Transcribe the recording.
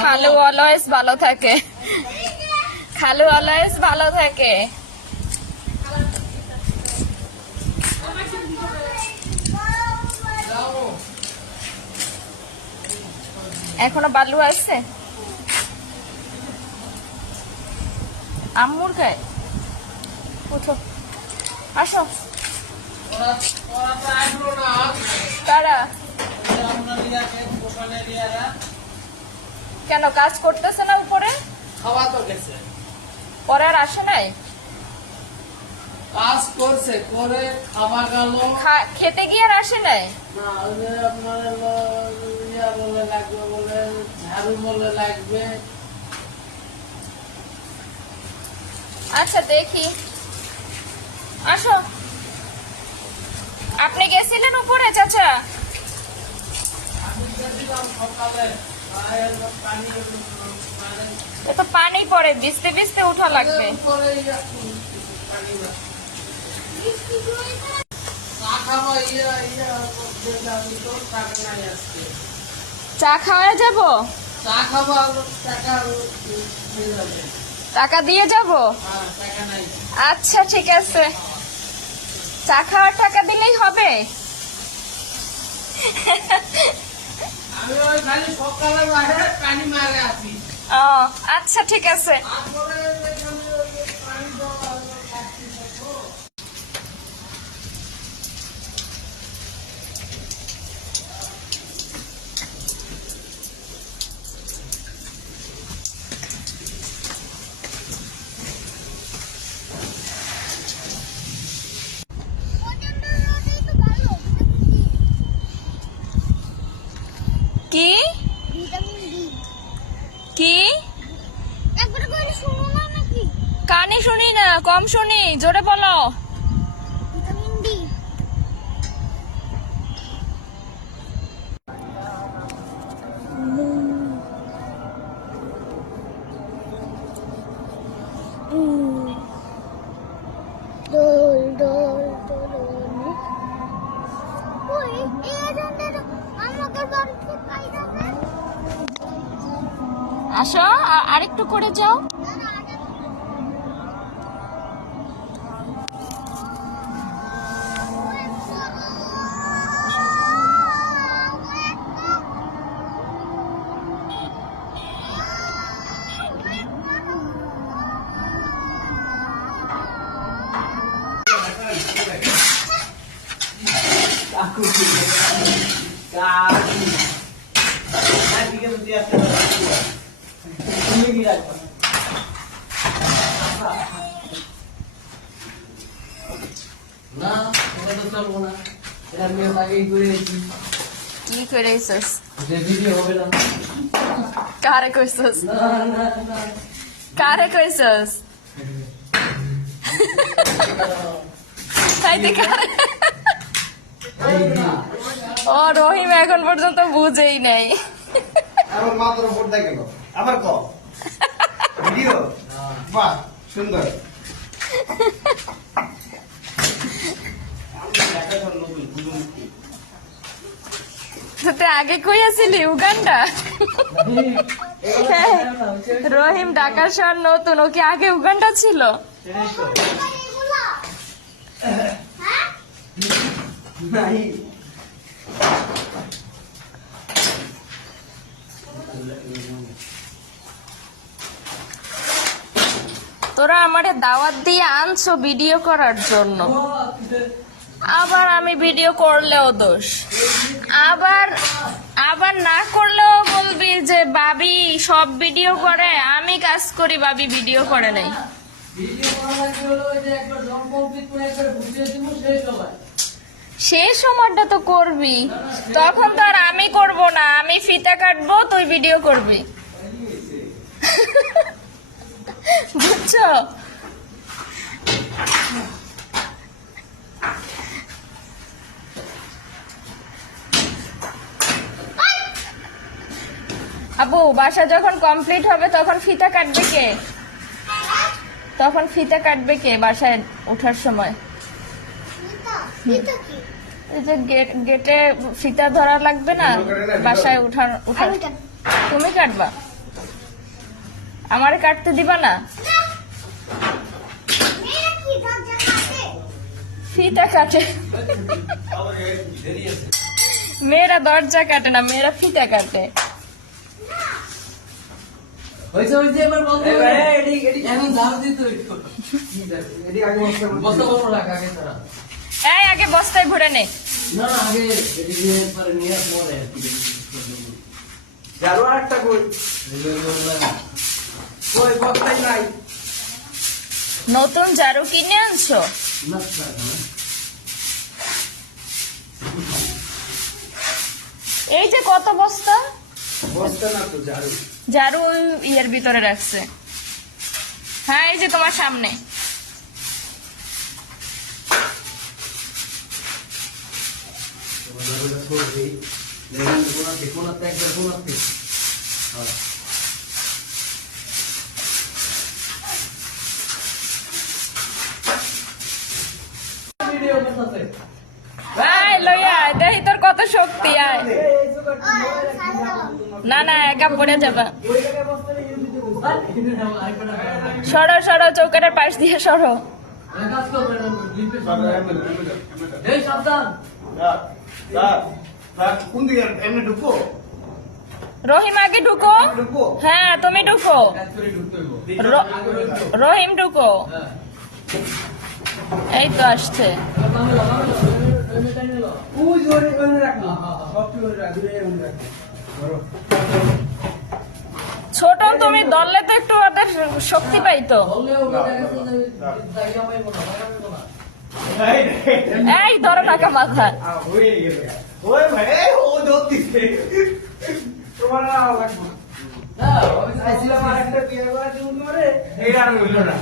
খালু অলওয়েজ ভালো থাকে। খালু অলওয়েজ ভালো থাকে। এখনও বালু আছে? আম্মুর গায়ে? উঠো। আসো। তারা কেন কাজ করতেছে না উপরে? খাওয়া তো গেছে। পরে আর আসে নাই? কাজ করছে করে খাওয়া গেল। খেতে গিয়ে আর আসে নাই? না আপনার ইয়া বলে লাগবে বলে ঝাড়ু বলে লাগবে। আচ্ছা দেখি। আসো। আপনি গেছিলেন উপরে চাচা? সকালে। এ তো পানি পড়ে, ভিজতে ভিজতে উঠা লাগবে। চা খাওয়া যাব? টাকা দিয়ে যাব? আচ্ছা ঠিক আছে। চা খাওয়ার টাকা দিলেই হবে। আচ্ছা ঠিক আছে তারপরে এখানে ওই যে পানি দেওয়া হলো কাটতে থাকব। কি কি কানে শুনি না কম শুনি জোরে বলো। আসো আরেকটু করে যাও। না ওটা তো চলবো না এটা আমি আগেই করে এসেছি কি করেছিস যে ভিডিও হবে না কারে কইছস না না না কারে কইছস তাইতে কারে এই না। ও রহিম এখন পর্যন্ত বুঝেই নাই। আবার ক ভিডিও? বাহ সুন্দর। তুই আগে কই আছিলি উগান্ডা? হ্যাঁ। রহিম ঢাকার শহর নতুন ও কি আগে উগান্ডা ছিল? নাই। তোরা আমারে দাওয়াত দিয়ে আনছো ভিডিও করার জন্য। আবার আমি ভিডিও করলেও দোষ। আবার আবার না করলেও বলবি যে বাবি সব ভিডিও করে আমি কাজ করি বাবি ভিডিও করে নাই। ভিডিও করা লাগবে হলো ওই যে একবার করে একবার বুঝিয়ে দিব সেই সবাই সেই সময়টা তো করবি। তখন তো আর আমি করব না। আমি ফিতা কাটবো, তুই ভিডিও করবি। বুঝছ? আবু, বাসা যখন কমপ্লিট হবে, তখন ফিতা কাটবে কে? তখন ফিতা কাটবে কে বাসায় ওঠার সময়? গেট গেটে ফিতা ধরা লাগবে না বাসায় উঠার কাট- তুমি কাটবা আমারে কাটতে দিবা না মেয়েরা কি দরজা কাটে ফিতা কাটে মেয়েরা দরজা কাটে না মেয়েরা ফিতা কাটে এবার। এখন রাখ আগে তারা। এই আগে বস্তায় ভরে নে। না আগে এদিকে পরে নিয়ে পরে একটা কই। কই বস্তায় নাই। নতুন ঝাড়ু কিনে আনছো? না। এই যে কত বস্তা? বস্তা না তো ঝাড়ু ওই ইয়ের ভিতরে রাখছে। হ্যাঁ এই যে তোমার সামনে ঝাড়ুটা ছোট এই। লেগুন কোনাতে, কোনাতে একবার কোনাতে। হ্যাঁ। দেখি তোর কত শক্তি আয় না না একা পড়ে যাবা সরো সরো চৌকাটের পাশ দিয়ে সরো। এই সাবধান রহিম আগে ঢুকো হ্যাঁ তুমি ঢুকো রহিম ঢুকো হ্যাঁ। এই তো আসছে হ্যাঁ, হ্যাঁ, হ্যাঁ। ছোট তুমি দললে তো একটু ওদের শক্তি পাইতো এই ধরো টাকা মাথা তোমার লাগবে না না, আমি আইছিলাম আর বিয়ে করার জন্য তোমারে আর হইল না